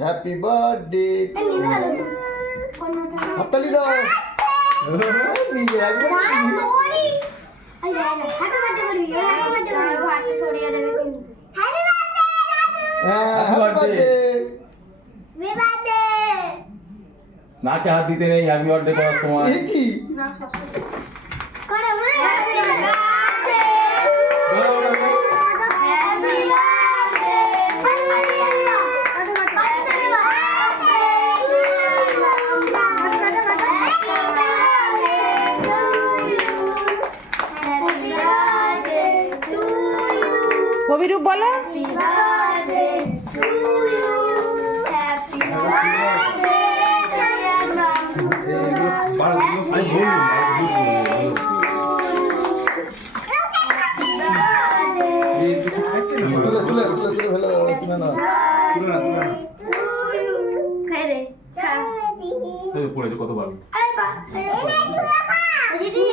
happy birthday হাততালি দাও নিজে একবার হ্যাপি বার্থডে নাকে হাত দিতে নেই হ্যাপি বার্থডে করার সময় কি অভিরূপ বলো তুলে তুলে তুলে তুলে ফেলে দাও তুলে না পড়েছে কতবার দিদি